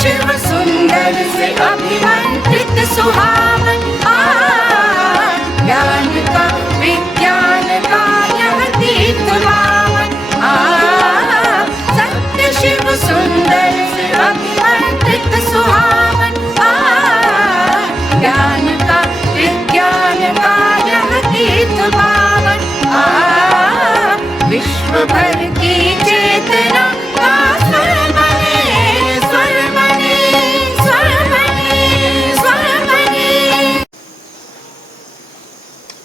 शिव सुंदर से अभिमंत्रित सुहावन, ज्ञान का विज्ञान का यह तीर्थ पावन। सत्य शिव सुंदर से अभिमंत्रित सुहावन, ज्ञान का विज्ञान का यह तीर्थ पावन। विश्व भर की चेतना का स्वर बने, स्वर बने, स्वर बने, स्वर बने।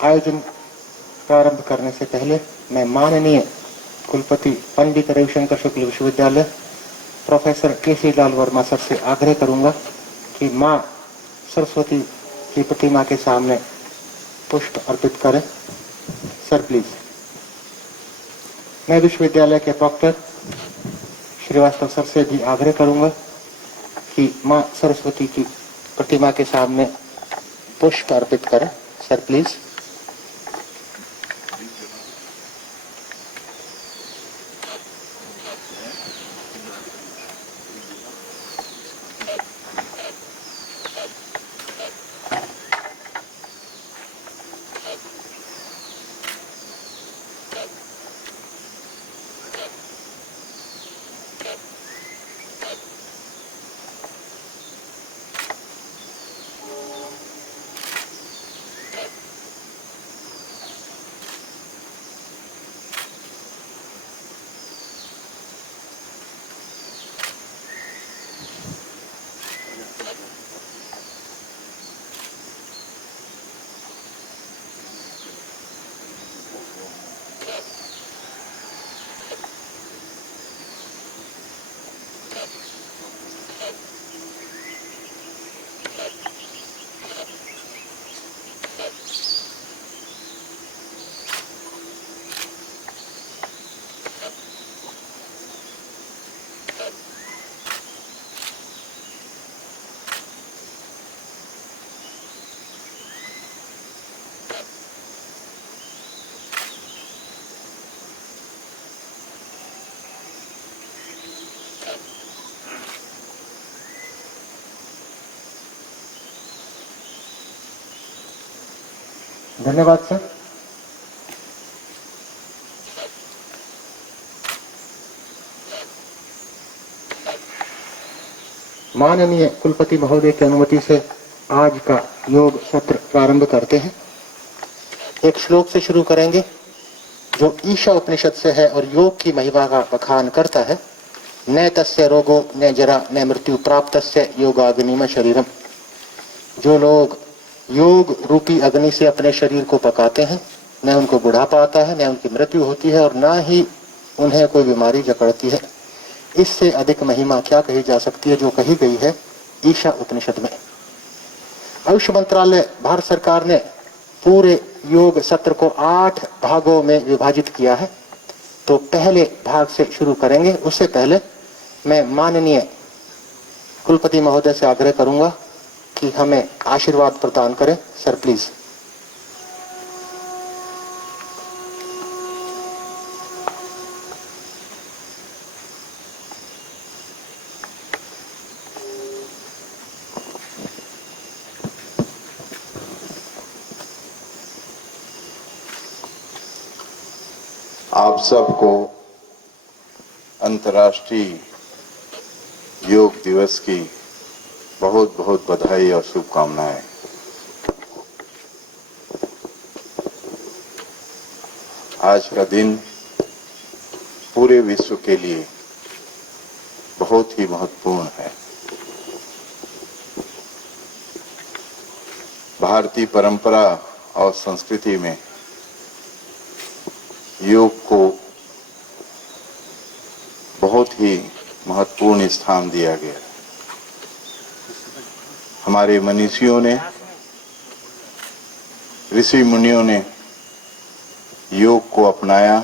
आयोजन प्रारंभ करने से पहले मैं माननीय कुलपति पंडित रविशंकर शुक्ल विश्वविद्यालय प्रोफेसर केसी लाल वर्मा सर से आग्रह करूंगा कि मां सरस्वती की प्रतिमा के सामने पुष्प अर्पित करें। Sir please. मैं विश्वविद्यालय के प्रॉक्टर श्रीवास्तव सर से भी आग्रह करूंगा कि मां सरस्वती की प्रतिमा के सामने पुष्प अर्पित करें। Sir please. धन्यवाद सर। माननीय कुलपति महोदय की अनुमति से आज का योग सत्र प्रारंभ करते हैं। एक श्लोक से शुरू करेंगे जो ईशा उपनिषद से है और योग की महिमा का बखान करता है। न तस्य रोगो न जरा न मृत्यु प्राप्तस्य योगाग्निम शरीरम। जो लोग योग रूपी अग्नि से अपने शरीर को पकाते हैं, न उनको बुढ़ापा आता है, न उनकी मृत्यु होती है और न ही उन्हें कोई बीमारी जकड़ती है। इससे अधिक महिमा क्या कही जा सकती है जो कही गई है ईशा उपनिषद में। आयुष मंत्रालय भारत सरकार ने पूरे योग सत्र को 8 भागों में विभाजित किया है। तो पहले भाग से शुरू करेंगे। उससे पहले मैं माननीय कुलपति महोदय से आग्रह करूंगा कि हमें आशीर्वाद प्रदान करें। Sir please. आप सबको अंतर्राष्ट्रीय योग दिवस की बहुत बहुत बधाई और शुभकामनाएं। आज का दिन पूरे विश्व के लिए बहुत ही महत्वपूर्ण है। भारतीय परंपरा और संस्कृति में योग को बहुत ही महत्वपूर्ण स्थान दिया गया। हमारे मनीषियों ने, ऋषि मुनियों ने योग को अपनाया।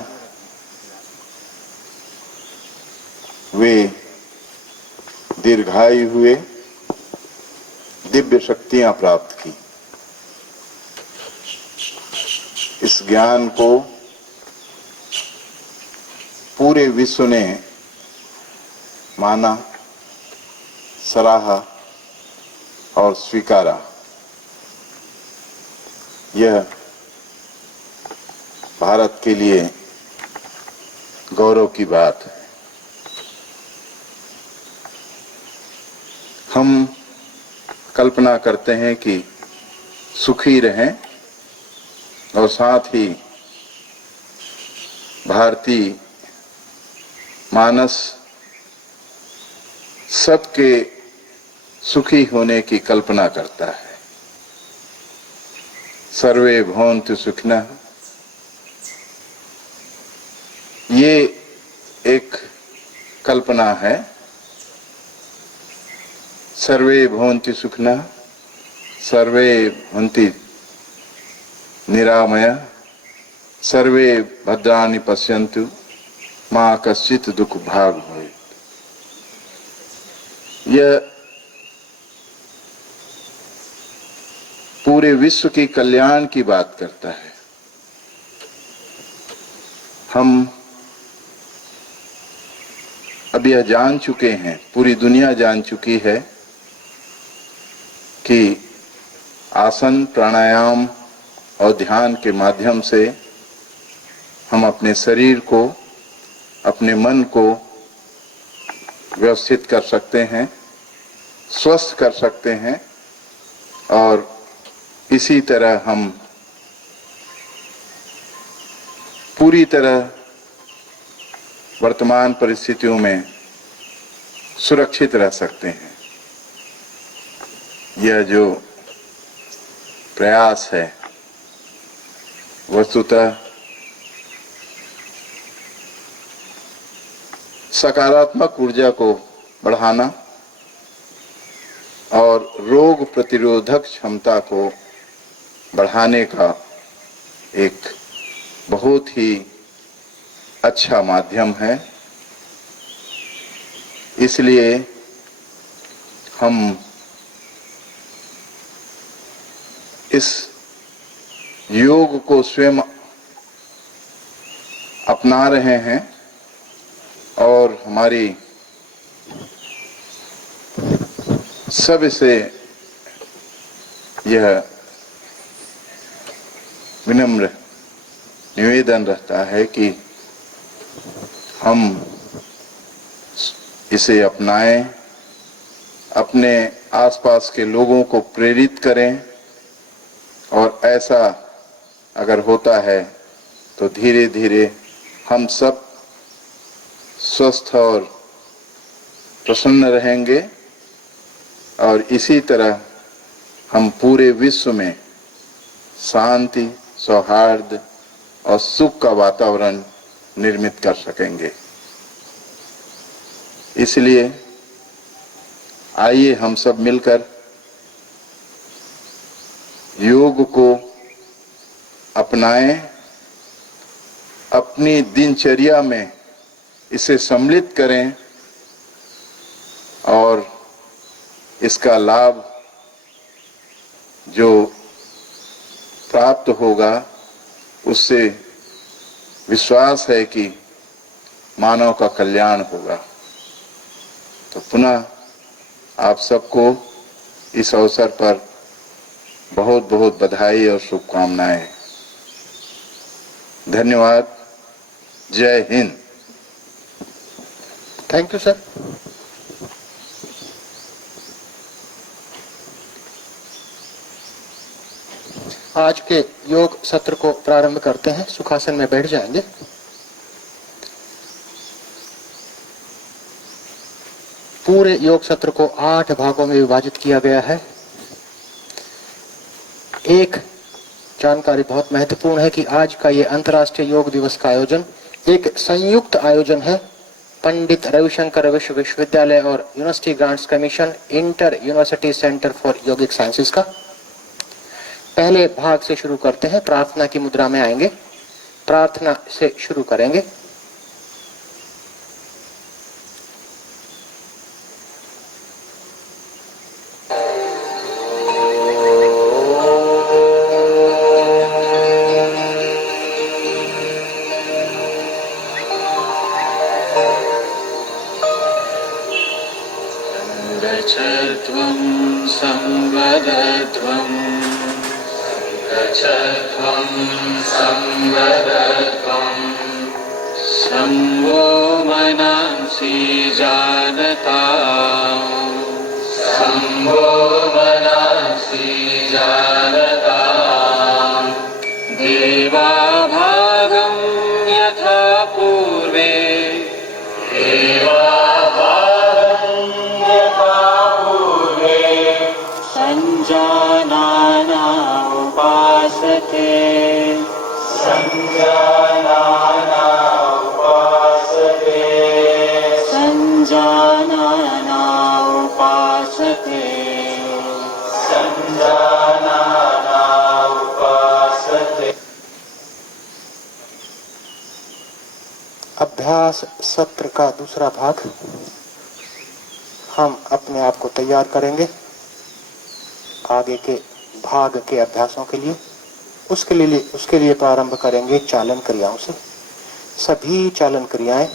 वे दीर्घायु हुए, दिव्य शक्तियां प्राप्त की। इस ज्ञान को पूरे विश्व ने माना, सराहा और स्वीकारा। यह भारत के लिए गौरव की बात है। हम कल्पना करते हैं कि सुखी रहें और साथ ही भारतीय मानस सबके सुखी होने की कल्पना करता है। सर्वे भवन्तु सुखिनः, ये एक कल्पना है। सर्वे भवन्तु सुखिनः, सर्वे भवन्ति निरामया, सर्वे भद्राणि पश्यन्तु मा कश्चित् दुःख भाग् भवेत्। यह पूरे विश्व की कल्याण की बात करता है। हम अब यह जान चुके हैं, पूरी दुनिया जान चुकी है कि आसन, प्राणायाम और ध्यान के माध्यम से हम अपने शरीर को, अपने मन को व्यवस्थित कर सकते हैं, स्वस्थ कर सकते हैं और इसी तरह हम पूरी तरह वर्तमान परिस्थितियों में सुरक्षित रह सकते हैं। यह जो प्रयास है वस्तुतः सकारात्मक ऊर्जा को बढ़ाना और रोग प्रतिरोधक क्षमता को बढ़ाने का एक बहुत ही अच्छा माध्यम है। इसलिए हम इस योग को स्वयं अपना रहे हैं और हमारी सब से यह विनम्र निवेदन रहता है कि हम इसे अपनाएं, अपने आसपास के लोगों को प्रेरित करें और ऐसा अगर होता है तो धीरे धीरे हम सब स्वस्थ और प्रसन्न रहेंगे और इसी तरह हम पूरे विश्व में शांति, सौहार्द और सुख का वातावरण निर्मित कर सकेंगे। इसलिए आइए हम सब मिलकर योग को अपनाएं, अपनी दिनचर्या में इसे सम्मिलित करें और इसका लाभ जो प्राप्त होगा उससे विश्वास है कि मानव का कल्याण होगा। तो पुनः आप सबको इस अवसर पर बहुत बहुत बधाई और शुभकामनाएं। धन्यवाद। जय हिंद। Thank you sir. आज के योग सत्र को प्रारंभ करते हैं। सुखासन में बैठ जाएंगे। पूरे योग सत्र को 8 भागों में विभाजित किया गया है। एक जानकारी बहुत महत्वपूर्ण है कि आज का ये अंतर्राष्ट्रीय योग दिवस का आयोजन एक संयुक्त आयोजन है। पंडित रविशंकर विश्वविद्यालय और university grants commission, inter university centre for yogic sciences का। पहले भाग से शुरू करते हैं। प्रार्थना की मुद्रा में आएंगे, प्रार्थना से शुरू करेंगे। गच्छध्वं संवदध्वं गच्छध्वं संवदध्वं संवो मनांसि जानताम् संवो मनांसि जानताम् देवाभागं यथा पूर्वे संजानाना उपासते संजानाना उपासते संजानाना उपासते संजानाना उपासते। अभ्यास सत्र का दूसरा भाग हम अपने आप को तैयार करेंगे आगे के भाग के अभ्यासों के लिए। उसके लिए प्रारंभ करेंगे चालन क्रियाओं से। सभी चालन क्रियाएं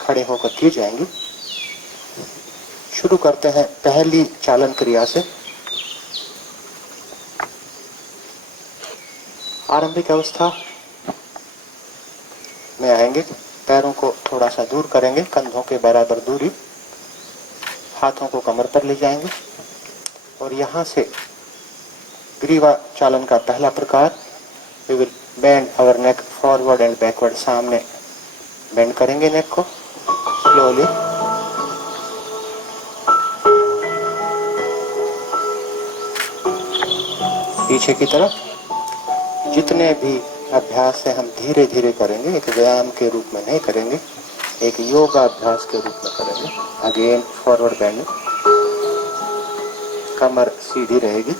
खड़े होकर की जाएंगी। शुरू करते हैं पहली चालन क्रिया से। आरंभिक अवस्था में आएंगे। पैरों को थोड़ा सा दूर करेंगे, कंधों के बराबर दूरी, हाथों को कमर पर ले जाएंगे और यहाँ से ग्रीवा चालन का पहला प्रकार, we will bend our neck forward and backward. सामने बेंड करेंगे नेक को स्लोली, पीछे की तरफ। जितने भी अभ्यास है हम धीरे धीरे करेंगे, एक व्यायाम के रूप में नहीं करेंगे, एक योगा अभ्यास के रूप में करेंगे। अगेन फॉरवर्ड बेंड, कमर सीधी रहेगी।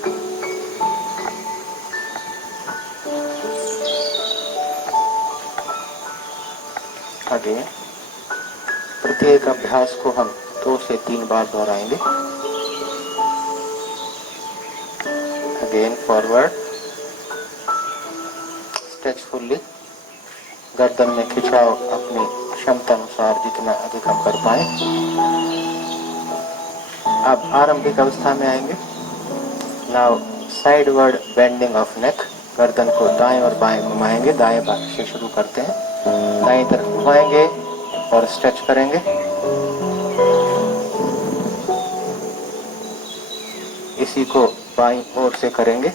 अगेन प्रत्येक अभ्यास को हम 2 से 3 बार दोहराएंगे। अगेन फॉरवर्ड, स्ट्रेच फुल्ली, गर्दन में खिंचाव अपनी क्षमता अनुसार जितना अधिक हम कर पाए। अब आरंभिक अवस्था में आएंगे। Now sideward bending of neck, गर्दन को दाएं और बाएं घुमाएंगे। दाएं भाग से शुरू करते हैं, दाएं तरफ घुमाएंगे और स्ट्रेच करेंगे। इसी को बाईं ओर से करेंगे।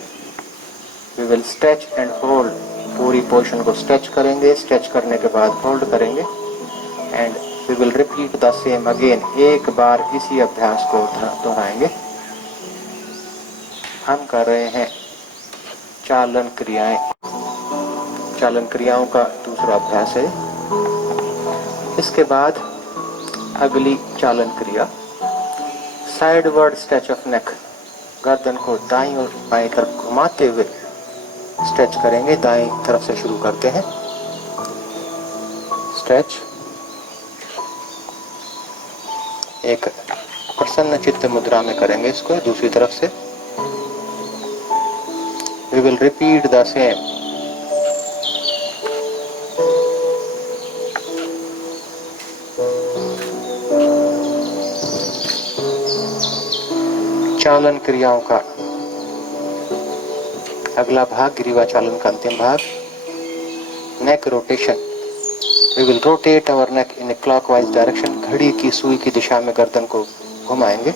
We will stretch and hold, पूरी पोर्शन को स्ट्रेच करेंगे। स्ट्रेच करने के बाद होल्ड करेंगे and we will repeat the same again. एक बार इसी अभ्यास को दोहराएंगे। हम कर रहे हैं चालन क्रियाएं। चालन क्रियाओं का दूसरा अभ्यास है। इसके बाद अगली चालन क्रिया साइडवर्ड स्ट्रेच ऑफ नेक, गर्दन को दाईं और बाईं तरफ घुमाते हुए स्ट्रेच करेंगे। दाईं तरफ से शुरू करते हैं, स्ट्रेच। एक प्रसन्न चित्त मुद्रा में करेंगे इसको। दूसरी तरफ से we will repeat the same. चालन क्रियाओं का अगला भाग, ग्रीवा चालन का अंतिम भाग, neck rotation. We will rotate our neck in a clockwise direction. घड़ी की सुई की दिशा में गर्दन को घुमाएंगे।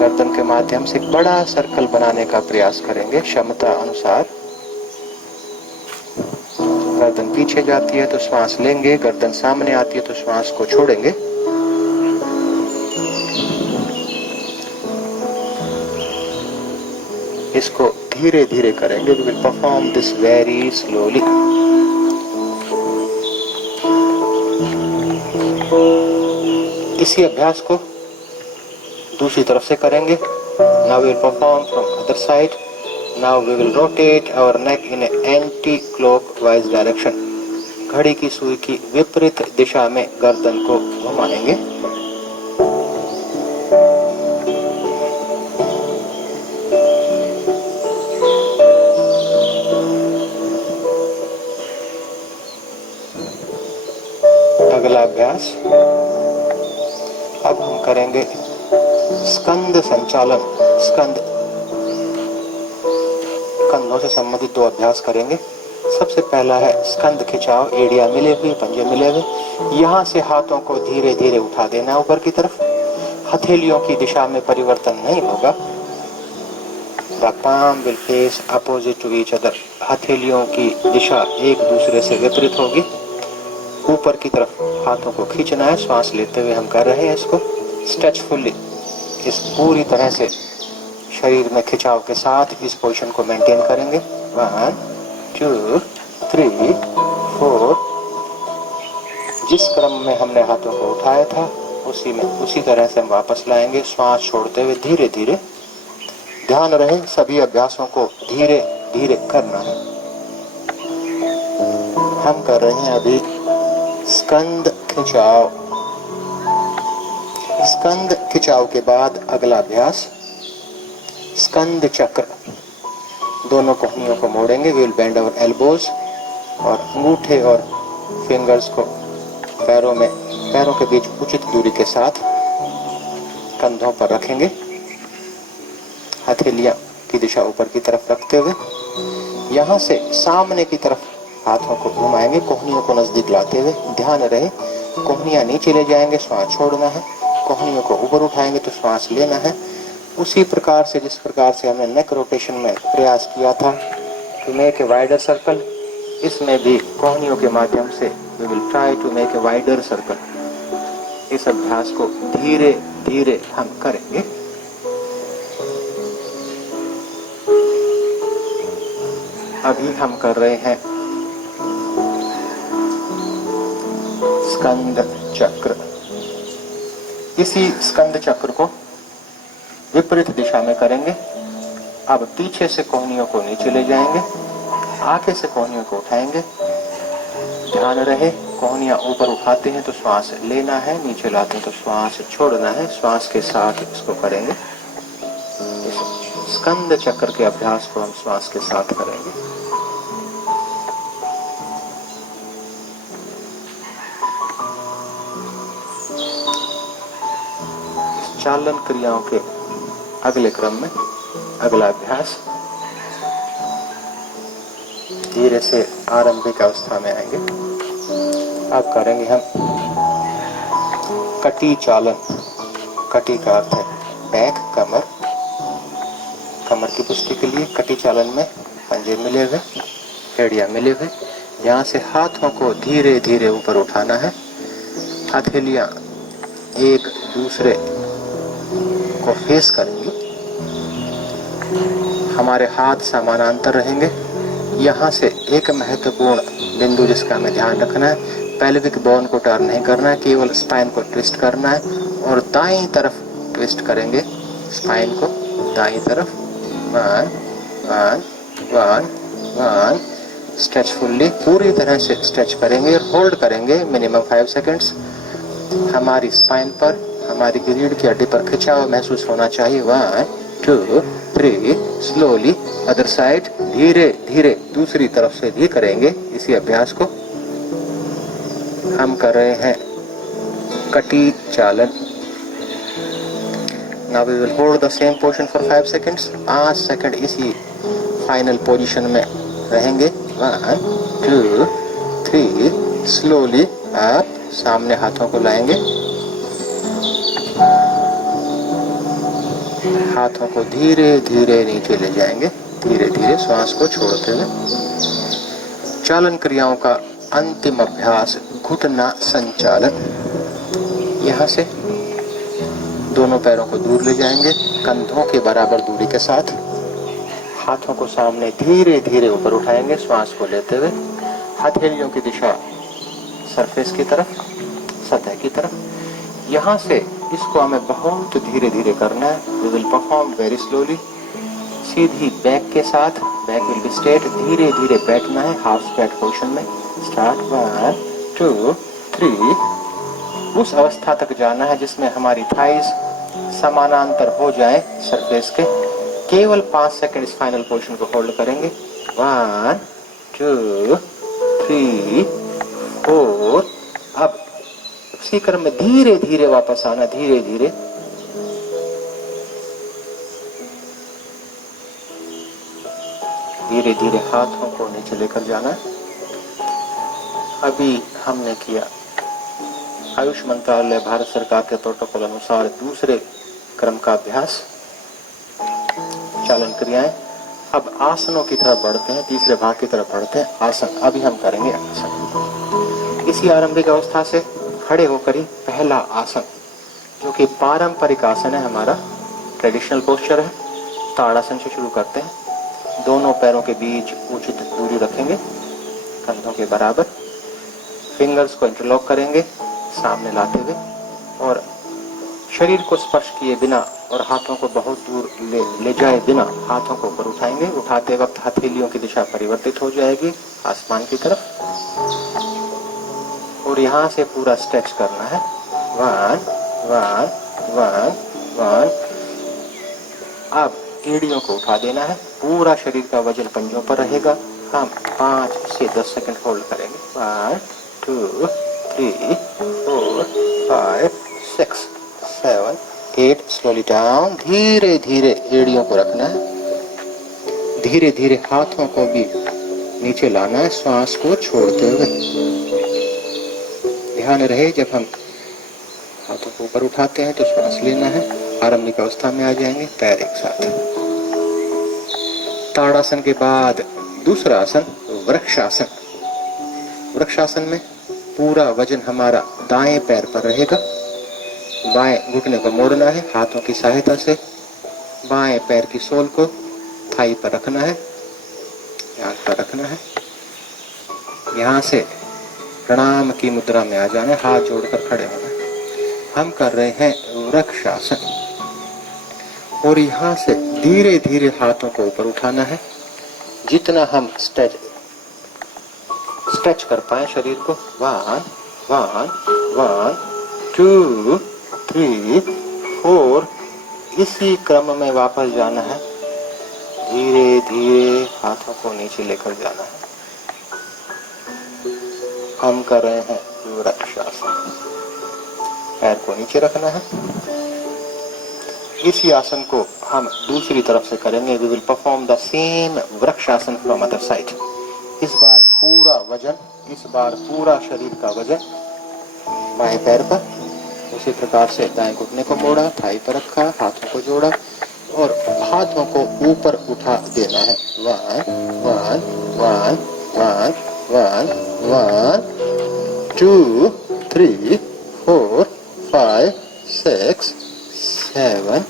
गर्दन के माध्यम से एक बड़ा सर्कल बनाने का प्रयास करेंगे क्षमता अनुसार। गर्दन पीछे जाती है तो श्वास लेंगे, गर्दन सामने आती है तो श्वास को छोड़ेंगे। इसको धीरे धीरे करेंगे। We will perform this very slowly. इसी अभ्यास को दूसरी तरफ से करेंगे। Now we will perform from other side. Now we will rotate our neck in an anti-clockwise direction. घड़ी की सुई की विपरीत दिशा में गर्दन को घुमाएंगे। अगला अभ्यास अब हम करेंगे स्कंद संचालन, स्कंद कंधों से संबंधित 2 अभ्यास करेंगे। सबसे पहला है स्कंद खिंचाव, एड़ियां मिले हुए, पंजे मिले हुए। यहाँ से हाथों को धीरे धीरे उठा देना ऊपर की तरफ। हथेलियों की दिशा में परिवर्तन नहीं होगा। The palm will face opposite to each other. हथेलियों की दिशा एक दूसरे से विपरीत होगी। ऊपर की तरफ हाथों को खींचना है, श्वास लेते हुए हम कर रहे हैं इसको। स्ट्रेच फुल्ली, इस पूरी तरह से शरीर में खिंचाव के साथ इस पोजीशन को मेंटेन करेंगे। 1 2 3 4। जिस क्रम में हमने हाथों को उठाया था उसी तरह से हम वापस लाएंगे, श्वास छोड़ते हुए धीरे धीरे। ध्यान रहे सभी अभ्यासों को धीरे धीरे करना है। हम कर रहे हैं अभी स्कंद खिंचाव। स्कंद खिंचाव के बाद अगला अभ्यास स्कंद चक्र। दोनों कोहनियों को मोड़ेंगे। We will bend our elbows और अंगूठे और फिंगर्स को पैरों के बीच उचित दूरी के साथ कंधों पर रखेंगे। हथेलियां की दिशा ऊपर की तरफ रखते हुए यहाँ से सामने की तरफ हाथों को घुमाएंगे, कोहनियों को नजदीक लाते हुए। ध्यान रहे कोहनियां नीचे ले जाएंगे, श्वास छोड़ना है। कोहनियों को ऊपर उठाएंगे तो श्वास लेना है। उसी प्रकार से जिस प्रकार से हमने नेक रोटेशन में प्रयास किया था to make a wider circle, इसमें भी कोहनियों के माध्यम से we will try to make a wider circle. इस अभ्यास को धीरे धीरे हम करेंगे। अभी हम कर रहे हैं स्कंद चक्र। इसी स्कंद चक्र को विपरीत दिशा में करेंगे। अब पीछे से कोहनियों को नीचे ले जाएंगे, आगे से कोहनियों को उठाएंगे। ध्यान रहे कोहनियां ऊपर उठाते हैं तो श्वास लेना है, नीचे लाते हैं तो श्वास छोड़ना है। श्वास के साथ इसको करेंगे। इस स्कंद चक्र के अभ्यास को हम श्वास के साथ करेंगे। चालन क्रियाओं के अगले क्रम में अगला अभ्यास धीरे से आरंभिक अवस्था में आएंगे। अब करेंगे हम कटी चालन। कटी का अर्थ है बैक, कमर। कमर की पुष्टि के लिए कटी चालन में पंजे मिले हुए, एड़ियां मिले हुए। यहाँ से हाथों को धीरे धीरे ऊपर उठाना है। हथेलियां एक दूसरे को फेस करेंगी। हमारे हाथ समानांतर रहेंगे। यहाँ से एक महत्वपूर्ण बिंदु जिसका हमें ध्यान रखना है, पेल्विक बोन को टर्न नहीं करना है, केवल स्पाइन को ट्विस्ट करना है और दाईं तरफ ट्विस्ट करेंगे स्पाइन को, दाईं तरफ। 1 1 1 1। स्ट्रेच फुल्ली, पूरी तरह से स्ट्रेच करेंगे और होल्ड करेंगे मिनिमम 5 सेकेंड्स। हमारी स्पाइन पर, हमारी रीढ़ की हड्डी पर खिंचाव महसूस होना चाहिए। 1 2 3। स्लोली अदर साइड, धीरे धीरे दूसरी तरफ से भी करेंगे इसी अभ्यास को। हम कर रहे हैं कटी चालन। Now we will hold the same position for 5 seconds. 5 second इसी फाइनल पोजीशन में रहेंगे। 1 2 3। स्लोली अप, सामने हाथों को लाएंगे। हाथों को धीरे धीरे नीचे ले जाएंगे, धीरे धीरे श्वास को छोड़ते हुए। चालन क्रियाओं का अंतिम अभ्यास घुटना संचालन। यहाँ से दोनों पैरों को दूर ले जाएंगे, कंधों के बराबर दूरी के साथ। हाथों को सामने धीरे धीरे ऊपर उठाएंगे, श्वास को लेते हुए। हथेलियों की दिशा सरफेस की तरफ, सतह की तरफ। यहाँ से इसको हमें बहुत धीरे धीरे करना है। We will perform very slowly. सीधी बैक के साथ, बैक विल बी स्ट्रेट। धीरे धीरे बैठना है हाफ स्ट्रेट पोजीशन में। स्टार्ट 1 2 3। उस अवस्था तक जाना है जिसमें हमारी थाइस समानांतर हो जाए सरफेस के। केवल 5 सेकंड इस फाइनल पोजीशन को होल्ड करेंगे। 1 2 3 4। अब उसी क्रम में धीरे धीरे वापस आना, धीरे धीरे। धीरे धीरे हाथों को नीचे लेकर जाना है। अभी हमने किया आयुष मंत्रालय भारत सरकार के प्रोटोकॉल अनुसार दूसरे क्रम का अभ्यास, चालन क्रियाएं। अब आसनों की तरफ बढ़ते हैं, तीसरे भाग की तरफ बढ़ते हैं, आसन। अभी हम करेंगे आसन। इसी आरंभिक अवस्था से खड़े होकर ही पहला आसन, जो कि पारंपरिक आसन है, हमारा ट्रेडिशनल पोस्चर है, ताड़ासन से शुरू करते हैं। दोनों पैरों के बीच उचित दूरी रखेंगे, कंधों के बराबर। फिंगर्स को इंटरलॉक करेंगे सामने लाते हुए, और शरीर को स्पर्श किए बिना और हाथों को बहुत दूर ले जाए बिना हाथों को ऊपर उठाएंगे। उठाते वक्त हथेलियों की दिशा परिवर्तित हो जाएगी आसमान की तरफ, और यहाँ से पूरा स्ट्रेच करना है। 1 1 1 1। अब एड़ियों को उठा देना है, पूरा शरीर का वजन पंजों पर रहेगा। हम 5 से 10 सेकंड होल्ड करेंगे। 1 2 3 4 5 6 7 8। Slowly down. धीरे धीरे एड़ियों को रखना है, धीरे धीरे हाथों को भी नीचे लाना है, श्वास को छोड़ते हुए। ध्यान रहे जब हम हाथों को ऊपर उठाते हैं तो श्वास लेना है। आरंभिक अवस्था में आ जाएंगे, पैर एक साथ। ताड़ासन के बाद दूसरा आसन वृक्षासन। वृक्षासन में पूरा वजन हमारा दाएं पैर पर रहेगा। बाएं घुटने को मोड़ना है हाथों की सहायता से। बाएं पैर की सोल को थाई पर रखना है, यहाँ पर रखना है। यहाँ से प्रणाम की मुद्रा में आ जाना है, हाथ जोड़कर खड़े होना है। हम कर रहे हैं वृक्षासन, और यहाँ से धीरे धीरे हाथों को ऊपर उठाना है। जितना हम स्ट्रेच कर पाए शरीर को। 1 1 1 2 3 4। इसी क्रम में वापस जाना है, धीरे धीरे हाथों को नीचे लेकर जाना है। हम कर रहे हैं वृक्षासन। पैर को नीचे रखना है। इसी आसन को हम दूसरी तरफ से करेंगे। We will perform the same vrikshasana from other side. इस बार पूरा शरीर का वजन बाएं पैर पर। उसी प्रकार से दाएं घुटने को मोड़ा, थाई पर रखा, हाथों को जोड़ा और हाथों को ऊपर उठा देना है। 1 1 1 1 1 1 2 3 4 5 6 7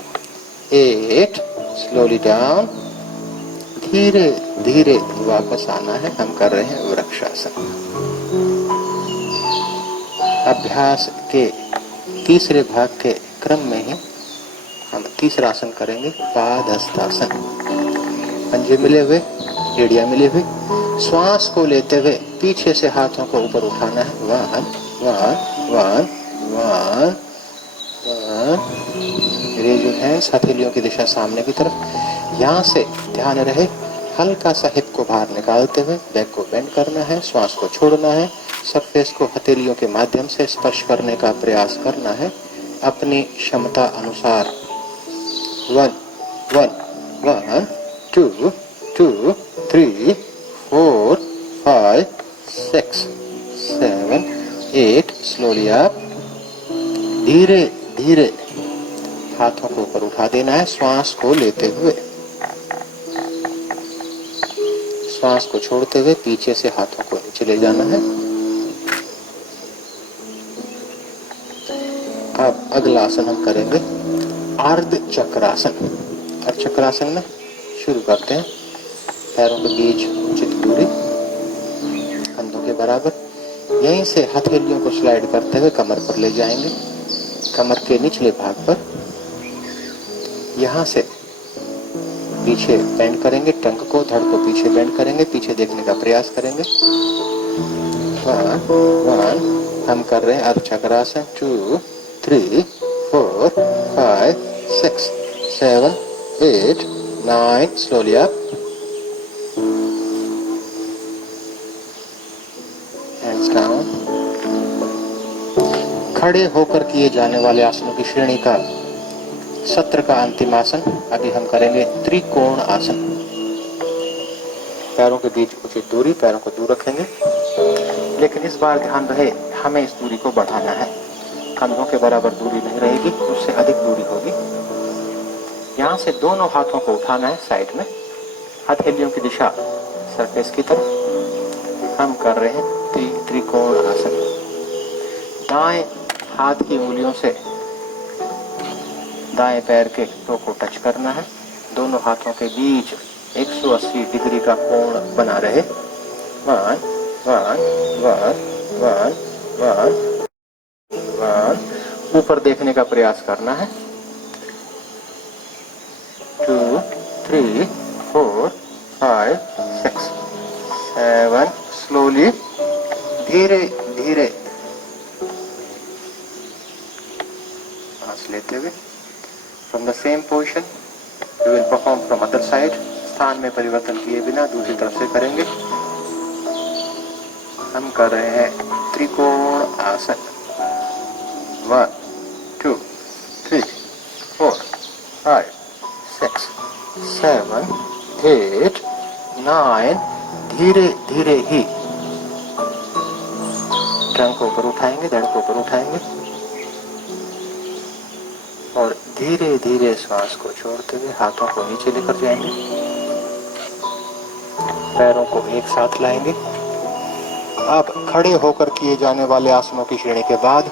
8। Slowly down. धीरे धीरे वापस आना है। हम कर रहे हैं वृक्षासन। अभ्यास के तीसरे भाग के क्रम में ही हम तीसरा आसन करेंगे, पादहस्तासन। पंजे मिले हुए, एड़ियां मिले हुए, श्वास को लेते हुए पीछे से हाथों को ऊपर उठाना है। 1 1 1 1 1। मेरे जो है हथेलियों की दिशा सामने की तरफ। यहाँ से ध्यान रहे हल्का सा हिप को बाहर निकालते हुए बैक को बेंड करना है, श्वास को छोड़ना है, सरफेस को हथेलियों के माध्यम से स्पर्श करने का प्रयास करना है अपनी क्षमता अनुसार। 1 1 1 2 2 3 4 5 6 7 8। Slowly up. धीरे धीरे हाथों को ऊपर उठा देना है, श्वास को लेते हुए। श्वास को छोड़ते हुए पीछे से हाथों को नीचे ले जाना है। अब अगला आसन हम करेंगे अर्ध चक्रासन। अर्ध चक्रासन में शुरू करते हैं। पैरों के बीच उचित दूरी, कंधों के बराबर। यहीं से हथेलियों को स्लाइड करते हुए कमर पर ले जाएंगे, कमर के निचले भाग पर। यहाँ से पीछे बेंड करेंगे, टंग को, धड़ को पीछे बेंड करेंगे, पीछे देखने का प्रयास करेंगे। 1 1। हम कर रहे हैं अर्ध चक्रासन। 2 3 4 5 6 7 8 9। Slowly up. Hands down. खड़े होकर किए जाने वाले आसनों की श्रेणी का सत्र का अंतिम आसन अभी हम करेंगे त्रिकोण आसन। पैरों के बीच उचित दूरी, पैरों को दूर रखेंगे। लेकिन इस बार ध्यान रहे हमें इस दूरी को बढ़ाना है। कंधों के बराबर दूरी नहीं रहेगी, उससे अधिक दूरी होगी। यहाँ से दोनों हाथों को उठाना है साइड में, हथेलियों की दिशा सरफेस की तरफ। हम कर रहे हैं त्रिकोण आसन। दाएं हाथ की उंगलियों से दाएं पैर के टो को टच करना है। दोनों हाथों के बीच 180 डिग्री का कोण बना रहे। 1 1 1 1 1 1। ऊपर देखने का प्रयास करना है। 2 3 4 5 6 7। स्लोली, धीरे धीरे सांस लेते हुए। From the same position we will perform from other side. स्थान में परिवर्तन किए बिना दूसरी तरफ से करेंगे। हम कर रहे हैं त्रिकोण आसन। 1 2 3 4 5 6 7 8 9। धीरे धीरे ही ट्रंक को ऊपर उठाएंगे, धड़ को ऊपर उठाएंगे और धीरे धीरे श्वास को छोड़ते हुए हाथों को नीचे लेकर जाएंगे। पैरों को एक साथ लाएंगे। अब खड़े होकर किए जाने वाले आसनों की श्रेणी के बाद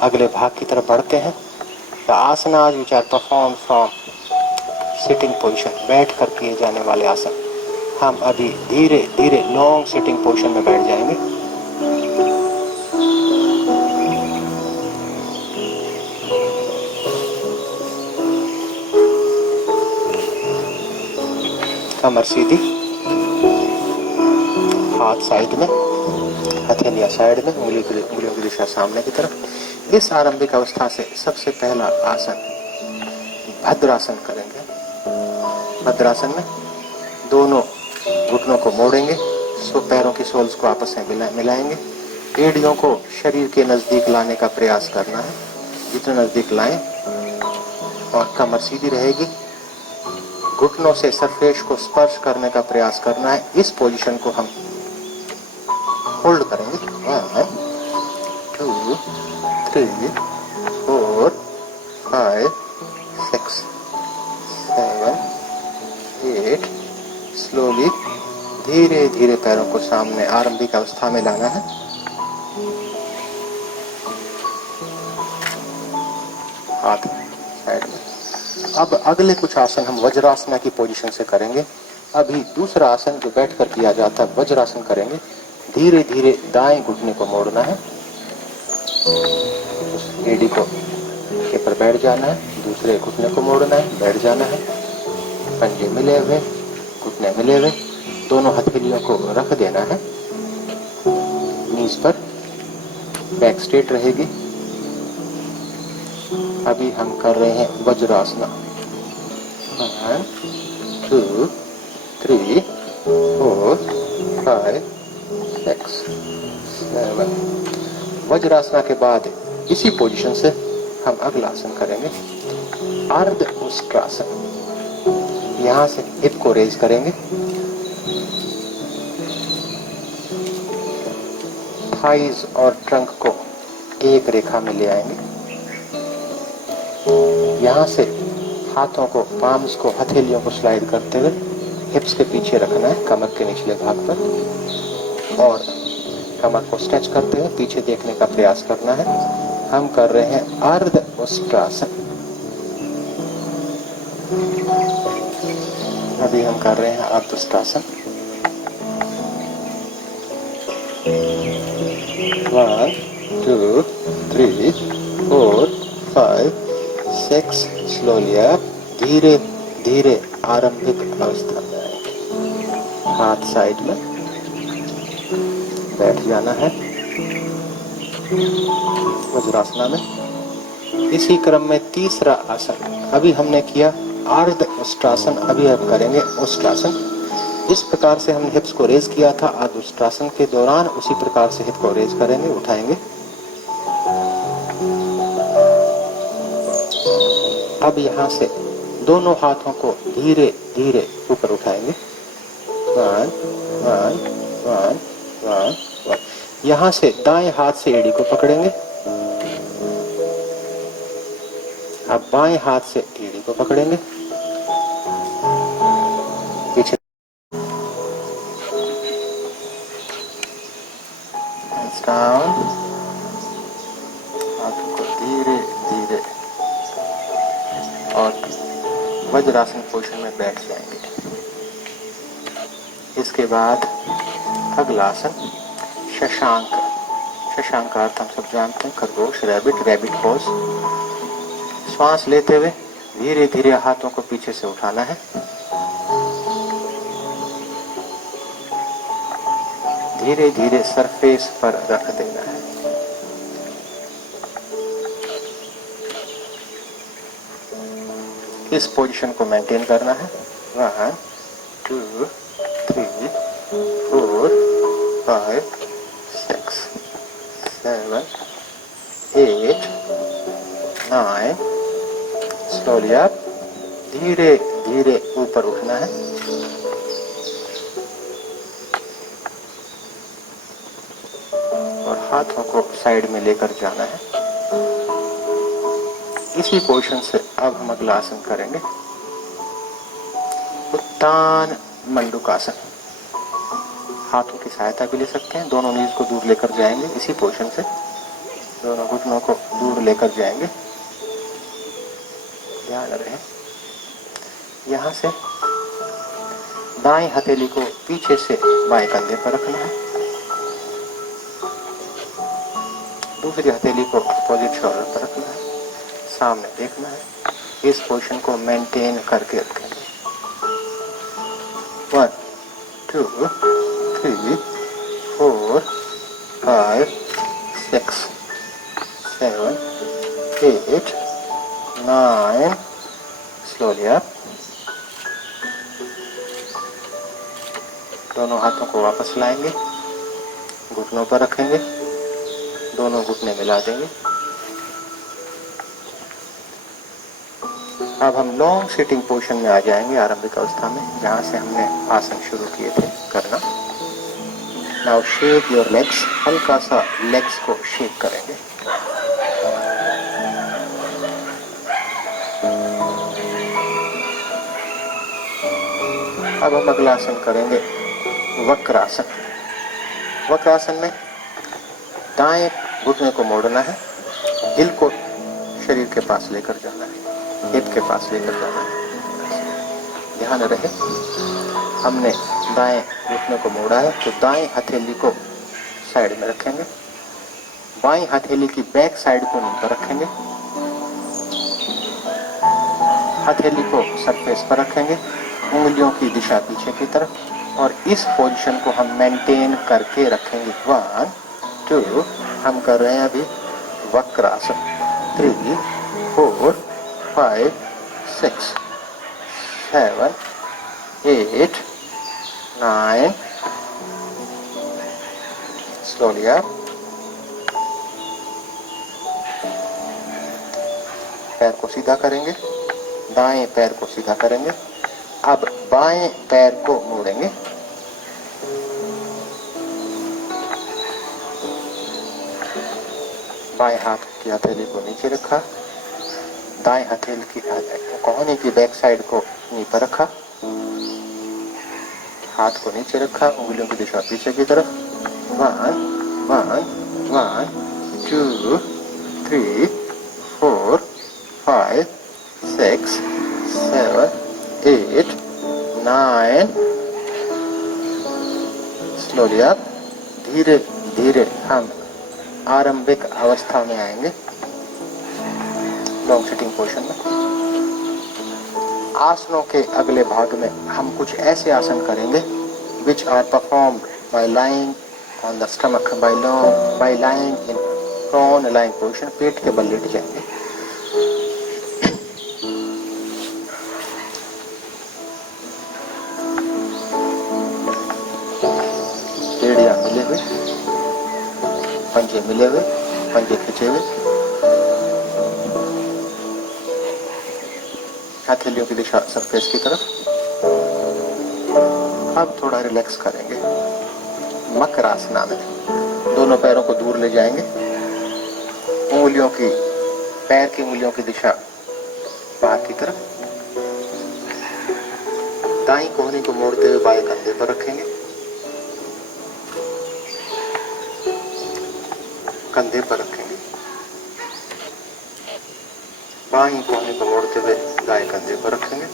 अगले भाग की तरफ बढ़ते हैं। The asanas which are performed from sitting position, बैठ कर किए जाने वाले आसन। हम अभी धीरे धीरे लॉन्ग सिटिंग पोजीशन में बैठ जाएंगे। कमर सीधी, हाथ साइड में, हथेलियां साइड में, उंगलियों की दिशा सामने की तरफ। इस आरंभिक अवस्था से सबसे पहला आसन भद्रासन करेंगे। भद्रासन में दोनों घुटनों को मोड़ेंगे, पैरों की सोल्स को आपस में मिलाएंगे। एड़ियों को शरीर के नजदीक लाने का प्रयास करना है, जितना नजदीक लाएं, और कमर सीधी रहेगी। घुटनों से सरफेस को स्पर्श करने का प्रयास करना है। इस पोजीशन को हम होल्ड करेंगे। 1 2 3 4 5 6 7 8। स्लोली, धीरे धीरे पैरों को सामने आरंभिक अवस्था में लाना है। हाथ साइड में। अब अगले कुछ आसन हम वज्रासना की पोजीशन से करेंगे। अभी दूसरा आसन जो बैठकर किया जाता है वज्रासन करेंगे। धीरे धीरे दाएं घुटने को मोड़ना है, उस एड़ी को के पर बैठ जाना है। दूसरे घुटने को मोड़ना है, बैठ जाना है। पंजे मिले हुए, घुटने मिले हुए, दोनों हथेलियों को रख देना है नीज पर। बैक स्ट्रेट रहेगी। अभी हम कर रहे हैं वज्रासना। 1 2 3 4 5 6 7। वज्रासना के बाद इसी पोजीशन से हम अगला आसन करेंगे अर्ध उष्ट्रासन। यहाँ से हिप को रेज करेंगे, थाइज और ट्रंक को एक रेखा में ले आएंगे। यहाँ से हाथों को, पाम्स को, हथेलियों को स्लाइड करते हुए हिप्स के पीछे रखना है, कमर के निचले भाग पर, और कमर को स्ट्रेच करते हुए पीछे देखने का प्रयास करना है। हम कर रहे हैं अर्ध उष्ट्रासन। अभी हम कर रहे हैं अर्ध उष्ट्रासन। 1 2 3 4 5 6। स्लोली अप, धीरे धीरे आरंभिक अवस्था में आएंगे। हाथ साइड में, बैठ जाना है वज्रासना में। इसी क्रम में तीसरा आसन अभी हमने किया अर्ध उष्ट्रासन, अभी हम करेंगे उष्ट्रासन। इस प्रकार से हमने हिप्स को रेज किया था अर्ध उष्ट्रासन के दौरान, उसी प्रकार से हिप को रेज करेंगे, उठाएंगे। अब यहाँ से दोनों हाथों को धीरे धीरे ऊपर उठाएंगे। 1 1 1 1 1। यहां से दाएं हाथ से एड़ी को पकड़ेंगे। अब बाएं हाथ से एड़ी को पकड़ेंगे, पीछे डाउन, हाथों को धीरे धीरे और वज्रासन पोजीशन में बैठ जाएंगे। इसके बाद अगला आसन शशांक। शशांक का अर्थ हम सब जानते हैं, खरगोश, रैबिट, रैबिट पोज। श्वास लेते हुए धीरे धीरे हाथों को पीछे से उठाना है, धीरे धीरे सरफेस पर रख देना है। इस पोजीशन को मेंटेन करना है। 1 2 3 4 5 6 7 8 9। स्लोली अप, धीरे धीरे ऊपर उठना है। और हाथों को साइड में लेकर जाना है। इसी पोजीशन से अब हम अगला आसन करेंगे, उत्तान मंडूकासन। हाथों की सहायता भी ले सकते हैं, दोनों नीज को दूर लेकर जाएंगे। इसी पोजीशन से दोनों घुटनों को दूर लेकर जाएंगे। ध्यान रहे, यहां से दाएं हथेली को पीछे से बाएं कंधे पर रखना है, दूसरी हथेली को अपोजिट शोल्डर पर रखना है, सामने देखना है। इस पोजीशन को मेंटेन करके रखेंगे। 1 2 3 4 5 6 7 8 9। स्लोली अप, दोनों हाथों को वापस लाएंगे, घुटनों पर रखेंगे, दोनों घुटने मिला देंगे। अब हम लॉन्ग सिटिंग पोजीशन में आ जाएंगे, आरंभिक अवस्था में, जहां से हमने आसन शुरू किए थे करना। नाउ शेक योर लेग्स, हल्का सा लेग्स को शेक करेंगे। अब हम अगला आसन करेंगे वक्रासन। वक्रासन में दाएं घुटने को मोड़ना है, हिल को शरीर के पास लेकर जाना है, हिप के पास लेकर जाना है। ध्यान रहे, हमने दाएं घुटने को मोड़ा है तो दाएं हथेली को साइड में रखेंगे, बाएं हथेली की बैक साइड को नीचे पर रखेंगे, हथेली को सरफेस पर रखेंगे, उंगलियों की दिशा पीछे की तरफ, और इस पोजीशन को हम मेंटेन करके रखेंगे। 1 2। हम कर रहे हैं अभी वक्रासन। 3 4 5 6 7 8 9। स्लोली अप, पैर को सीधा करेंगे, दाएं पैर को सीधा करेंगे। अब बाएं पैर को मोड़ेंगे, बाएं हाथ की हथेली को नीचे रखा, दाएं हथेली की कोहनी की बैक साइड को नी पर रखा, हाथ को नीचे रखा, उंगलियों की दिशा पीछे की तरफ। 1 1 1 2 3 4 5 6 7 8 9। स्लोली अप, धीरे धीरे हम आरंभिक अवस्था में आएंगे, लॉन्ग सिटिंग पोजीशन में। आसनों के अगले भाग में हम कुछ ऐसे आसन करेंगे which are performed by lying on the stomach, by lying in prone lying position। पेट के बल लेट जाएंगे। एड़ियां मिले हुए, पंजे मिले हुए, पंजे खिंचे हुए, हथेलियों की दिशा सरफेस की तरफ। अब थोड़ा रिलैक्स करेंगे। मकरासना में दोनों पैरों को दूर ले जाएंगे। उंगलियों की, पैर की उंगलियों की दिशा बाहर की तरफ। दाईं कोहनी को मोड़ते हुए बाएं कंधे पर रखेंगे। कंधे पर रखेंगे। बाईं कोहनी को मोड़ते हुए दाएं कंधे पर रखेंगे।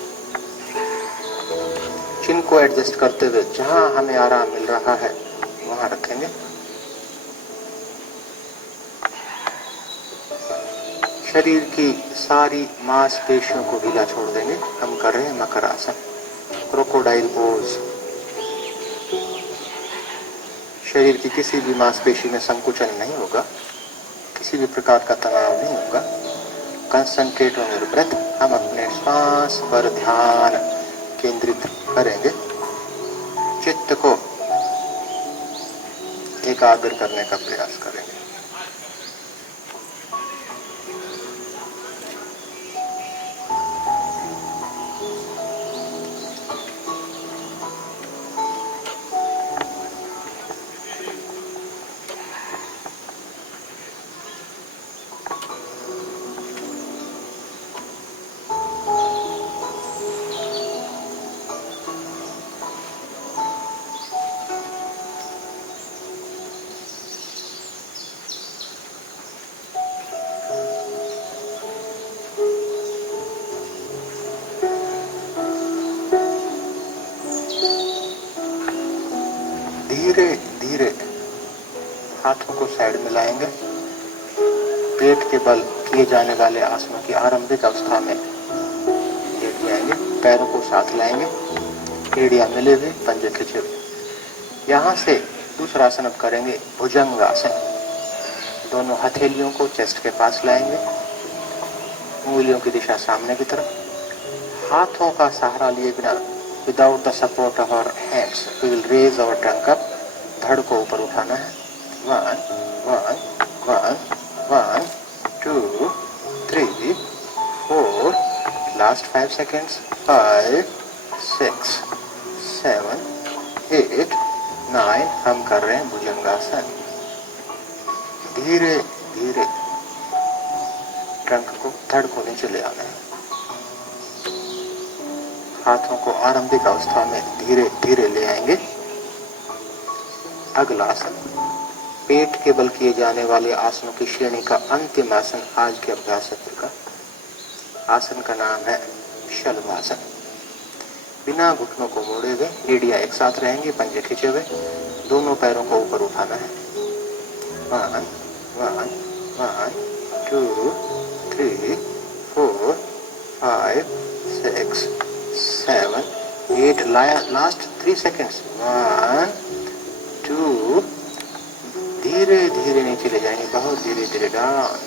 चिन को एडजस्ट करते हुए जहां हमें आराम मिल रहा है वहां रखेंगे। शरीर की सारी मांसपेशियों को ढीला छोड़ देंगे। हम कर रहे हैं मकर आसन, क्रोकोडाइल पोज। शरीर की किसी भी मांसपेशी में संकुचन नहीं होगा, किसी भी प्रकार का तनाव नहीं होगा। Concentrate on your breath. हम अपने श्वास पर ध्यान केंद्रित करेंगे। चित्त को एकाग्र करने का प्रयास करेंगे। धीरे धीरे हाथों को साइड में लाएंगे। पेट के बल किए जाने वाले आसनों की आरंभिक अवस्था में लेट जाएंगे। पैरों को साथ लाएंगे, एड़ियां मिले हुए, पंजे खिंचे हुए। यहाँ से दूसरा आसन अब करेंगे भुजंग आसन। दोनों हथेलियों को चेस्ट के पास लाएंगे, उंगलियों की दिशा सामने की तरफ। हाथों का सहारा लिए बिना, without the support of our hands, we will raise our trunk up. धड़ को ऊपर उठाना है। 1 1 1 1 2 3 4, लास्ट 5 सेकेंड्स, 5 6 7 8 9। हम कर रहे हैं भुजंगासन। धीरे धीरे ट्रंक को, धड़ को नीचे ले आना है। हाथों को आरंभिक अवस्था में धीरे धीरे ले आएंगे। अगला आसन, पेट के बल किए जाने वाले आसनों की श्रेणी का अंतिम आसन आज के अभ्यास सत्र का। आसन का नाम है शलभासन। बिना घुटनों को मोड़े हुए एड़ियां एक साथ रहेंगे, पंजे खींचे हुए। दोनों पैरों को ऊपर उठाना है। 1 1 1 2 3 4 5 6 7 8। Last 3 seconds, 1 2। धीरे धीरे नीचे ले जाएंगे, बहुत धीरे धीरे डाउन।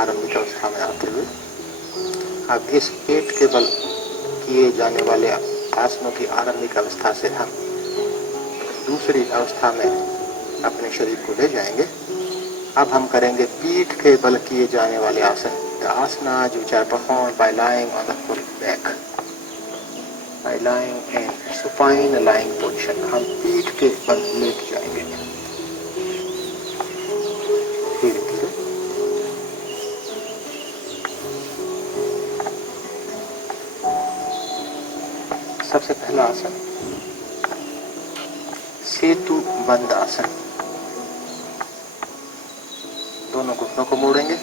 आरंभिक अवस्था में आते हुए अब इस पेट के बल किए जाने वाले आसनों की आरंभिक अवस्था से हम दूसरी अवस्था में अपने शरीर को ले जाएंगे। अब हम करेंगे पीठ के बल किए जाने वाले आसन। The asanas which are performed by lying on the full back, by lying in supine lying position। हम पीठ के बल लेट जाएंगे धीरे धीरे। सबसे पहला आसन सेतु बंद आसन। दोनों घुटनों को मोड़ेंगे,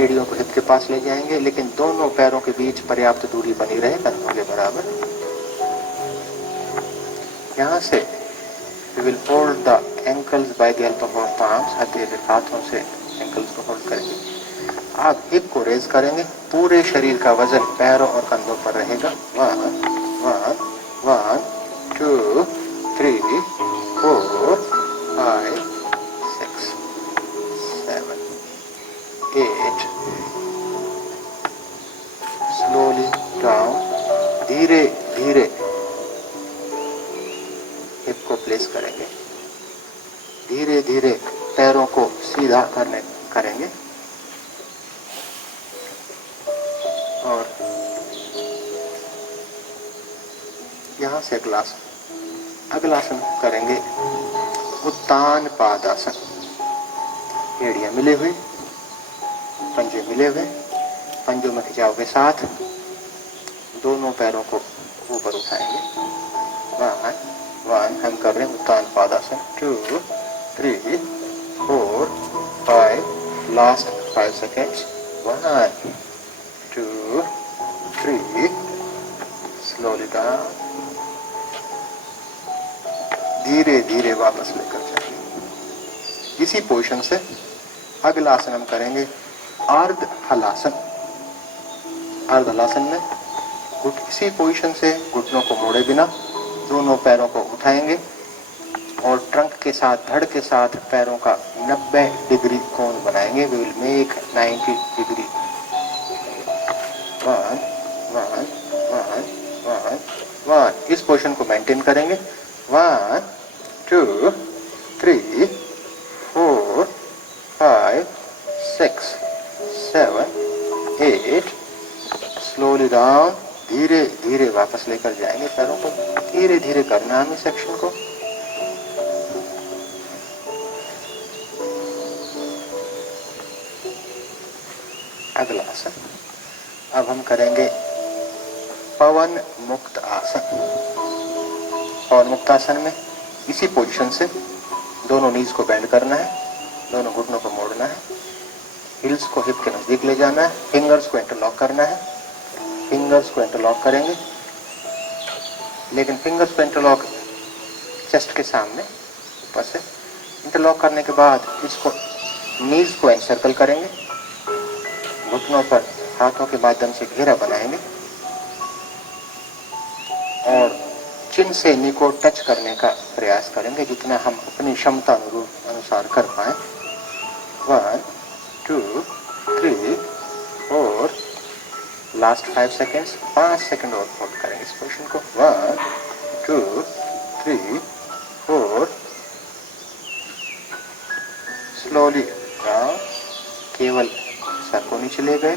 एड़ियों को हिप के पास ले जाएंगे, लेकिन दोनों पैरों के बीच पर्याप्त दूरी बनी रहे, कंधों के बराबर। यहाँ से we will hold the ankles by the help of our palms। हाथों से एंकल्स को होल्ड करेंगे। आप हिप को रेज करेंगे, पूरे शरीर का वजन पैरों और कंधों पर रहेगा। 1 1 1 2 3 4 5 6 7 8। Slowly down. धीरे धीरे हिप को प्लेस करेंगे। धीरे धीरे पैरों को सीधा करेंगे। और यहाँ से अगला आसन करेंगे उत्तान पादासन। एड़ियां मिले हुए, पंजे मिले हुए, पंजों में खिंचाव के साथ दोनों पैरों को ऊपर उठाएंगे। वन हम कर रहे हैं उत्तान Padasana. 2 3 4 5 last 5 seconds. 1 2 3 slowly down, धीरे धीरे वापस लेकर जाएंगे। इसी पोजीशन से अगला आसन हम करेंगे अर्ध हलासन। अर्ध हलासन में इसी पोजीशन से घुटनों को मोड़े बिना दोनों पैरों को उठाएंगे और ट्रंक के साथ, धड़ के साथ पैरों का 90 डिग्री कोण बनाएंगे। We will make 90 degree. 1 1 1 1 1। इस पोजीशन को मेंटेन करेंगे। 1 2 3 4 5 6 7 8। स्लोली डाउन, धीरे धीरे वापस लेकर जाएंगे। पैरों को धीरे धीरे करना है हमें सेक्शन को। अगला आसन अब हम करेंगे पवन मुक्त आसन। पवन मुक्त आसन में इसी पोजीशन से दोनों नीज को बेंड करना है, दोनों घुटनों को मोड़ना है, हिल्स को हिप के नजदीक ले जाना है, फिंगर्स को इंटरलॉक करना है। फिंगर्स को इंटरलॉक करेंगे, लेकिन फिंगर्स को इंटरलॉक चेस्ट के सामने ऊपर से इंटरलॉक करने के बाद इसको नीज को एनसर्कल करेंगे, घुटनों पर हाथों के माध्यम से घेरा बनाएंगे और चिन से नी को टच करने का प्रयास करेंगे जितना हम अपनी क्षमता अनुसार कर पाए। 1 2 3 4 लास्ट 5 सेकेंड्स। 5 सेकेंड और होल्ड करेंगे इस पोजीशन को। 1 2 3 4। स्लोली डाउन, केवल सर को नीचे ले गए,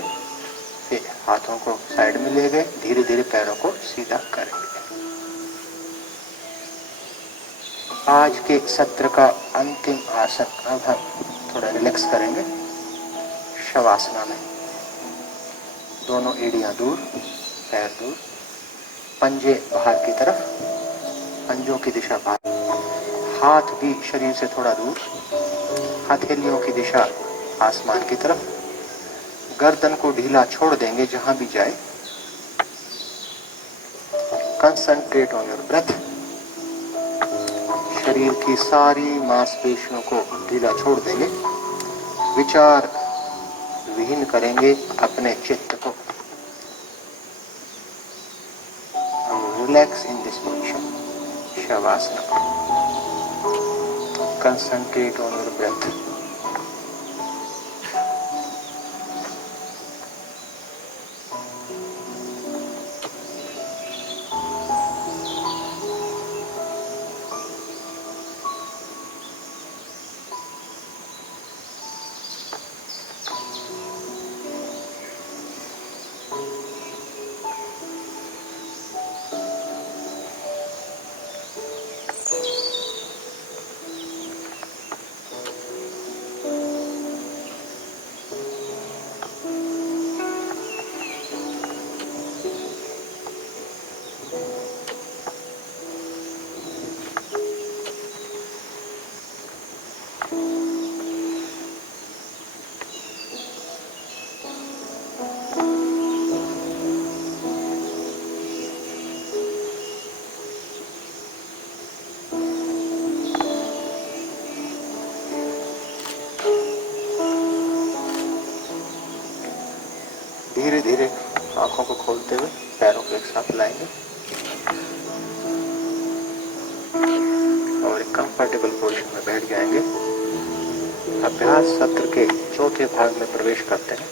फिर हाथों को साइड में ले गए, धीरे धीरे पैरों को सीधा करेंगे। आज के सत्र का अंतिम आसन अब हम थोड़ा रिलैक्स करेंगे शवासना में। दोनों एड़ियां दूर, पैर दूर, पंजे बाहर की तरफ, पंजों की दिशा बाहर, हाथ भी शरीर से थोड़ा दूर, हथेलियों की दिशा आसमान की तरफ। गर्दन को ढीला छोड़ देंगे जहां भी जाए। Concentrate on your breath. शरीर की सारी मांसपेशियों को ढीला छोड़ देंगे, विचार विहीन करेंगे अपने चित्त को। Relax in this position, shavasana. Concentrate on your breath. धीरे धीरे आंखों को खोलते हुए पैरों को एक साथ लाएंगे और एक कंफर्टेबल पोजीशन में बैठ जाएंगे। अभ्यास सत्र के चौथे भाग में प्रवेश करते हैं।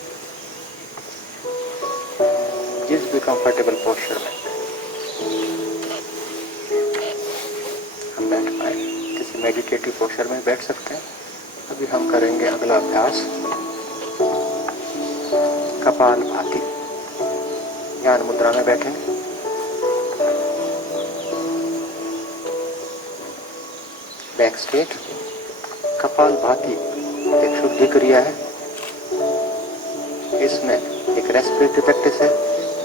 जिस भी कंफर्टेबल पोस्चर में हम बैठ पाए, किसी मेडिटेटिव पोस्चर में बैठ सकते हैं। अभी हम करेंगे अगला अभ्यास कपालभाति। ध्यान मुद्रा में बैठेंगे। Back straight. कपाल भाती एक शुद्धि क्रिया है। इसमें एक रेस्पिरेटरी प्रैक्टिस है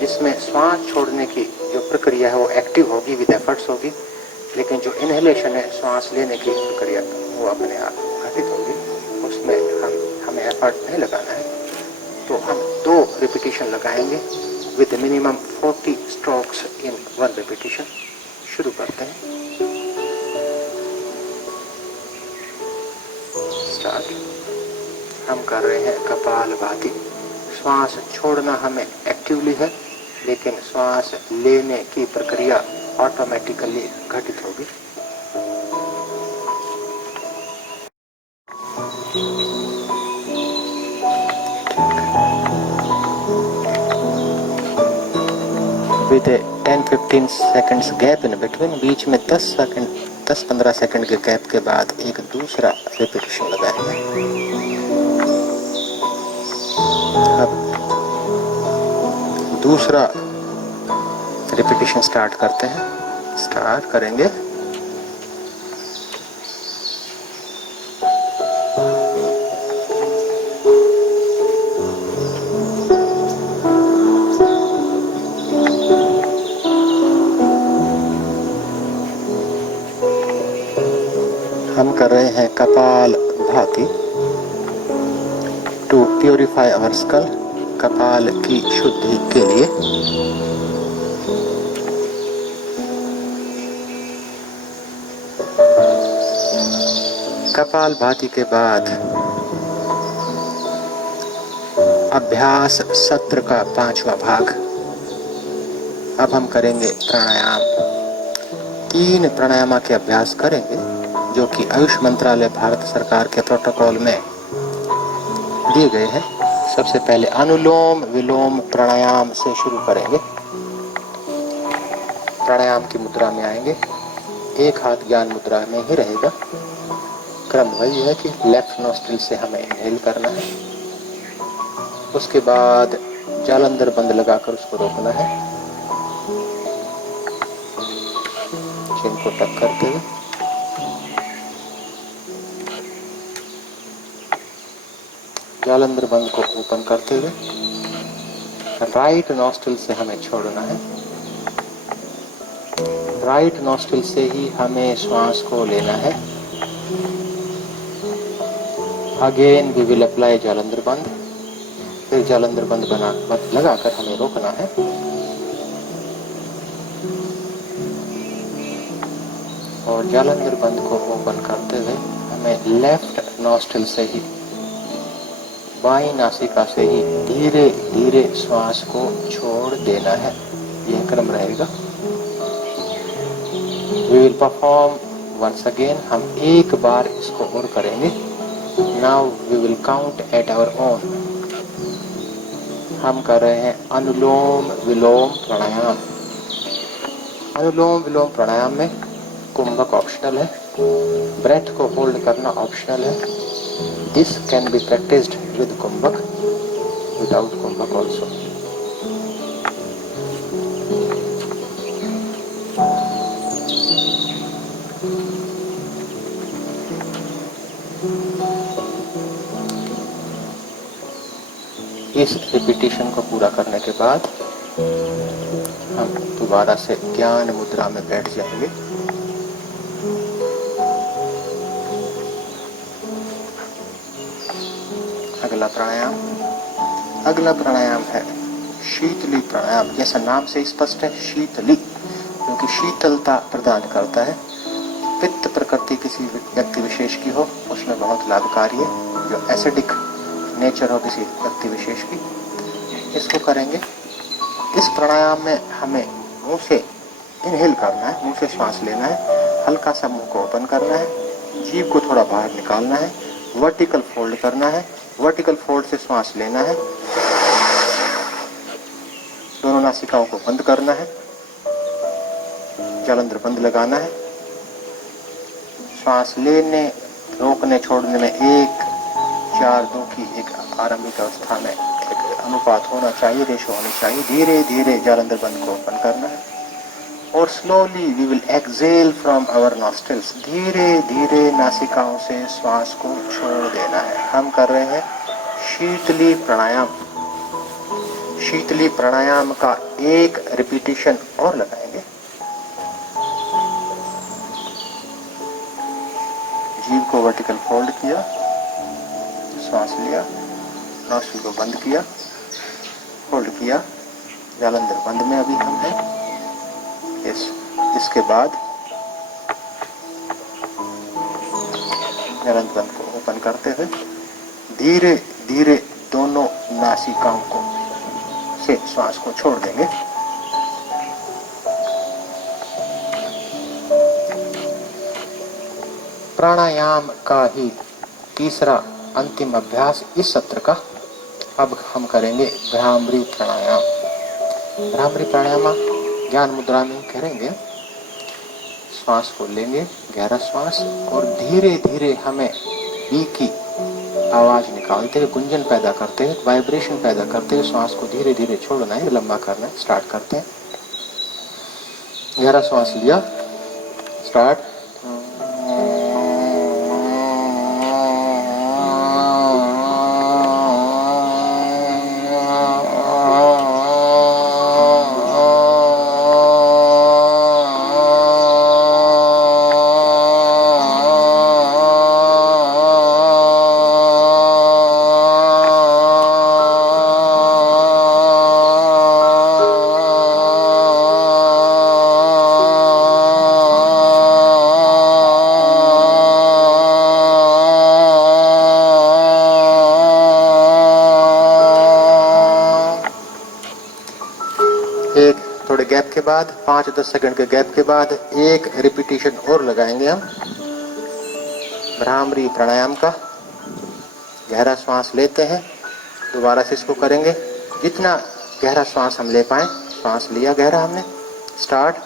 जिसमें श्वास छोड़ने की जो प्रक्रिया है वो एक्टिव होगी, विद एफर्ट्स होगी, लेकिन जो इनहेलेशन है, श्वास लेने की प्रक्रिया, वो अपने आप घटित होगी। उसमें हमें एफर्ट नहीं लगाना है। तो हम 2 रिपीटिशन लगाएंगे with minimum 40 strokes in 1 repetition. शुरू करते हैं। स्टार्ट। हम कर रहे हैं कपाल भाती। श्वास छोड़ना हमें एक्टिवली है, लेकिन श्वास लेने की प्रक्रिया ऑटोमेटिकली घटित होगी। With 10-15 seconds gap in between, बीच में 10-15 सेकंड के गैप के बाद एक दूसरा रिपीटिशन लगाएंगे। अब दूसरा रिपीटिशन स्टार्ट करते हैं। स्टार्ट करेंगे। हम कर रहे हैं कपाल भाती टू प्योरीफाई आवर स्कल, कपाल की शुद्धि के लिए। कपाल भाती के बाद अभ्यास सत्र का 5वां भाग। अब हम करेंगे प्राणायाम। 3 प्राणायाम के अभ्यास करेंगे जो कि आयुष मंत्रालय भारत सरकार के प्रोटोकॉल में दिए गए हैं। सबसे पहले अनुलोम विलोम प्राणायाम से शुरू करेंगे। प्राणायाम की मुद्रा में आएंगे। एक हाथ ज्ञान मुद्रा में ही रहेगा। क्रम वही है कि लेफ्ट नोस्ट्रिल से हमें इनहेल करना है, उसके बाद जालंधर बंद लगाकर उसको रोकना है, चिन को टक करते हुए। जालंधर बंद को ओपन करते हुए राइट नोस्ट्रिल से हमें छोड़ना है। राइट नोस्ट्रिल से ही हमें श्वास को लेना है। Again we will apply Jalandhar bandh. फिर जालंधर बंद लगाकर हमें रोकना है। और जालंधर बंद को ओपन करते हुए हमें लेफ्ट नोस्ट्रिल से ही, बाई नासिका से ही धीरे धीरे श्वास को छोड़ देना है। यह क्रम रहेगा। We will perform once again। हम एक बार इसको और करेंगे। Now we will count at our own। हम कर रहे हैं अनुलोम विलोम प्राणायाम। अनुलोम विलोम प्राणायाम में कुंभक ऑप्शनल है, ब्रेथ को होल्ड करना ऑप्शनल है। This can be practiced with kumbhak, without kumbhak also। इस रिपीटिशन को पूरा करने के बाद हम दोबारा से ज्ञान मुद्रा में बैठ जाएंगे। अगला प्राणायाम है शीतली प्राणायाम। जैसा नाम से स्पष्ट है, शीतली, क्योंकि शीतलता प्रदान करता है। पित्त प्रकृति किसी व्यक्ति विशेष की हो उसमें बहुत लाभकारी है। जो एसिडिक नेचर हो किसी व्यक्ति विशेष की, इसको करेंगे। इस प्राणायाम में हमें मुंह से इनहेल करना है, मुंह से श्वास लेना है, हल्का सा मुंह को ओपन करना है, जीभ को थोड़ा बाहर निकालना है, वर्टिकल फोल्ड करना है, वर्टिकल फोल्ड से श्वास लेना है, दोनों नासिकाओं को बंद करना है, जालंधर बंद लगाना है। श्वास लेने, रोकने, छोड़ने में 1-4-2 की एक आरंभिक अवस्था में एक अनुपात होना चाहिए, रेशो होनी चाहिए। धीरे धीरे जालंधर बंद को ओपन करना है और slowly we will exhale from our nostrils. धीरे धीरे नासिकाओं से श्वास को छोड़ देना है। हम कर रहे हैं शीतली प्राणायाम। शीतली प्राणायाम का एक रिपीटिशन और लगाएंगे। जीभ को वर्टिकल फोल्ड किया, श्वास लिया, नॉस्ट्रिल को बंद किया, होल्ड किया। जालंधर बंद में अभी हम हैं। इसके बाद जालंधर बंद को ओपन करते हुए धीरे धीरे दोनों नासिकाओं को से श्वास को छोड़ देंगे। प्राणायाम का ही तीसरा अंतिम अभ्यास इस सत्र का। अब हम करेंगे भ्रामरी प्राणायाम। भ्रामरी प्राणायाम ज्ञान मुद्रा में करेंगे। श्वास को लेंगे, गहरा श्वास, और धीरे धीरे हमें बी की आवाज निकालते हुए, गुंजन पैदा करते हुए, वाइब्रेशन पैदा करते हुए श्वास को धीरे धीरे छोड़ना है, लंबा करना है। स्टार्ट करते हैं। गहरा श्वास लिया, स्टार्ट। गैप के बाद 5-10 सेकंड के गैप के बाद एक रिपीटिशन और लगाएंगे हम भ्रामरी प्राणायाम का। गहरा श्वास लेते हैं, दोबारा से इसको करेंगे। जितना गहरा श्वास हम ले पाए। श्वास लिया गहरा हमने, स्टार्ट।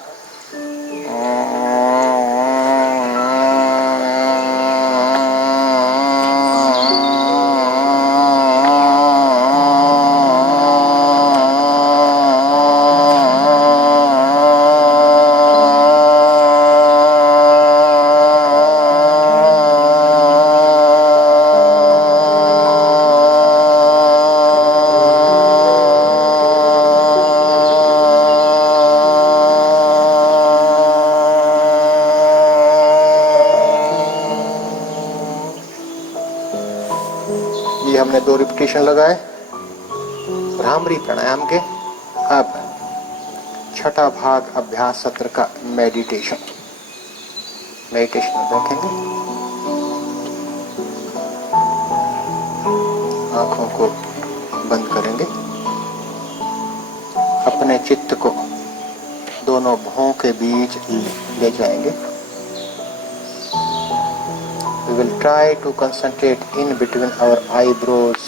हमने 2 रिपीटेशन लगाए भ्रामरी प्राणायाम के। अब छठा भाग अभ्यास सत्र का मेडिटेशन में देखेंगे। आंखों को बंद करेंगे, अपने चित्त को दोनों भौं के बीच ले जाएंगे। We will try to concentrate in between our eyebrows.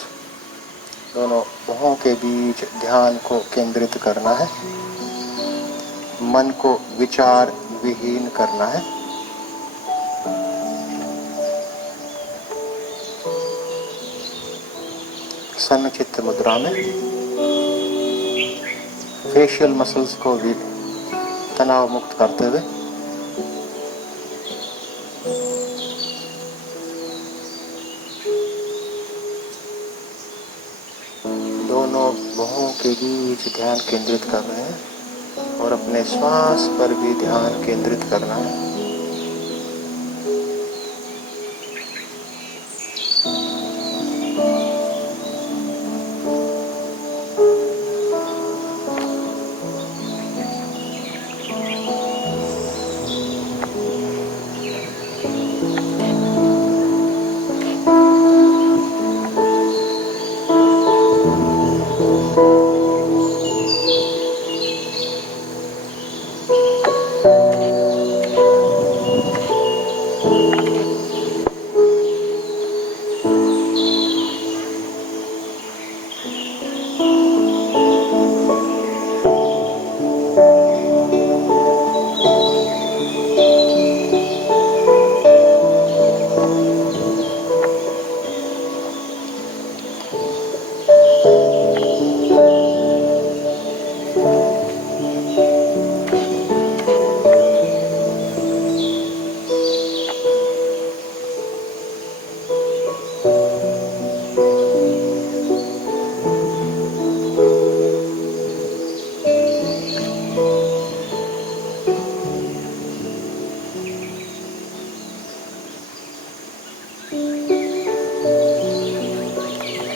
दोनों भौं के बीच ध्यान को केंद्रित करना है। मन को विचार विहीन करना है। समचित्त मुद्रा में फेशियल मसल्स को भी तनाव मुक्त करते हुए दोनों भौं के बीच ध्यान केंद्रित कर रहे हैं और अपने श्वास पर भी ध्यान केंद्रित करना है।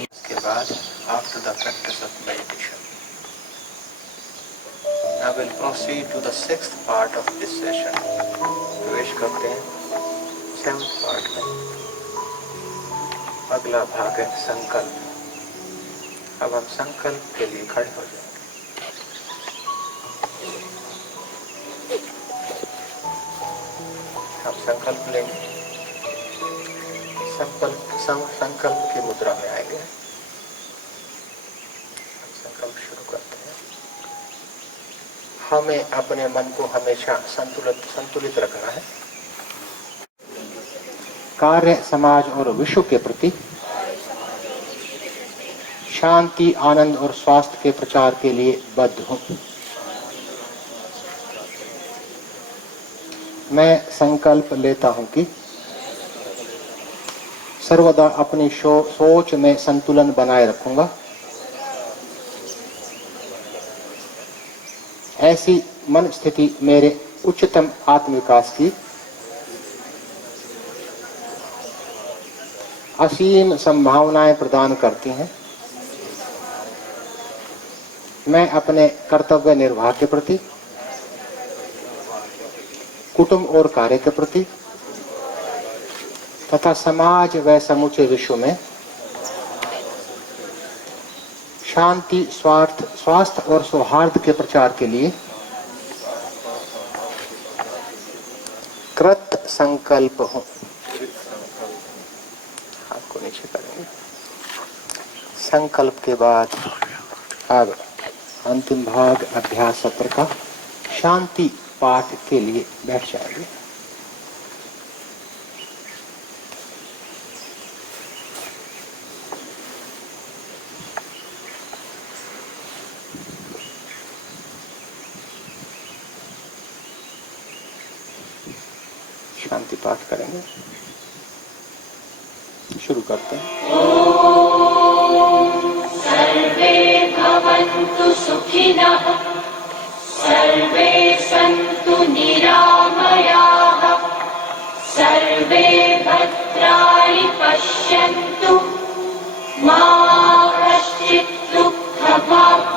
इसके बाद after the practice of meditation, I will proceed to the sixth part of this session. प्रवेश करते हैं सेवंथ पार्ट में। अगला भाग है संकल्प। अब हम संकल्प के लिए खड़े हो जाएंगे। हम संकल्प लेंगे। संकल्प की मुद्रा में आएंगे। हम संकल्प शुरू करते हैं। हमें अपने मन को हमेशा संतुलित रखना है। कार्य, समाज और विश्व के प्रति शांति, आनंद और स्वास्थ्य के प्रचार के लिए बद्ध हूं। मैं संकल्प लेता हूं कि सर्वदा अपनी सोच में संतुलन बनाए रखूंगा। ऐसी मन स्थिति मेरे उच्चतम आत्मविकास की असीम संभावनाएं प्रदान करती हैं। मैं अपने कर्तव्य निर्वाह के प्रति, कुटुंब और कार्य के प्रति तथा समाज व समूचे विश्व में शांति, स्वास्थ्य और सौहार्द के प्रचार के लिए कृत संकल्प हूं। हाथ को नीचे करेंगे। संकल्प के बाद अब अंतिम भाग अभ्यास सत्र का शांति पाठ के लिए बैठ जाएंगे। शांति पाठ करेंगे। शुरू करते हैं। सर्वे भवन्तु सुखिनः, सर्वे सन्तु निरामयाः, सर्वे भद्राणि पश्यन्तु, मा कश्चित् दुःखभाग्